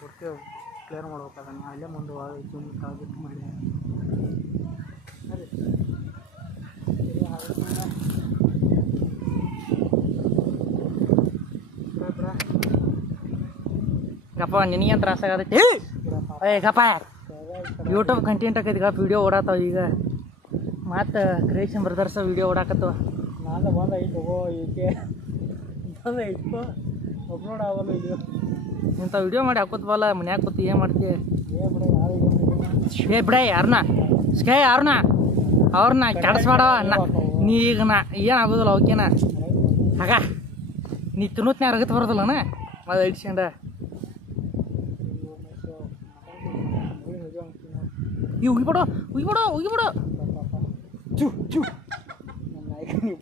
ಪೂರ್ತಿ ಕ್ಲಿಯರ್ ಮಾಡ್ಬೇಕು ಅದನ್ನು ಅಲ್ಲೇ ಮುಂದೆ ಜೂಮ್ ತೆಗೆದಿಟ್ಟು ಮಾಡಿ ಗಪ್ಪ ನಿನಗೇನು ತ್ರಾಸ ಆಗತೈತಿ ಏ ಗಪ್ಪ ಯೂಟ್ಯೂಬ್ ಕಂಟೆಂಟ್ ಆಕೈತಿ ಈಗ ವಿಡಿಯೋ ಓಡಾತಾವ ಈಗ ಮತ್ತು ಕ್ರಿಯೇಷನ್ ಬ್ರದರ್ಸ್ ವಿಡಿಯೋ ಓಡಾಕತ್ತವ ನಾನು ಬಂದ ಐತೆ ಹೋಗೋ ಈಕೆ ಬಂದ ಐತು ಅಪ್ಲೋಡ್ ಆಗಲ್ಲ ವಿಡಿಯೋ ಇಂಥ ವಿಡಿಯೋ ಮಾಡಿ ಹಾಕೋತ್ವಲ್ಲ ಮನ್ಯಾಗ ಕೂತು ಏನು ಮಾಡ್ತೀವಿ ಏ ಬಿಡ ಯಾರನ್ನ ಯಾರನ್ನ ಅವ್ರನ್ನ ಕೆಡಿಸ್ಬೇಡ ನೀ ಈಗ ಏನು ಆಗೋದಿಲ್ಲ ಅವಕ್ಕೇನ ಆಗ ನೀ ತಿನ್ನೋತ್ನ್ಯಾಗ ರಗತ್ ಬರೋದಿಲ್ಲನ ಅದು ಇಡ್ಸ್ಕೊಂಡ ಈ ಉಗಿಬಿಡು ಚು ನನ್ನ ನಾಯಕ ನೀವು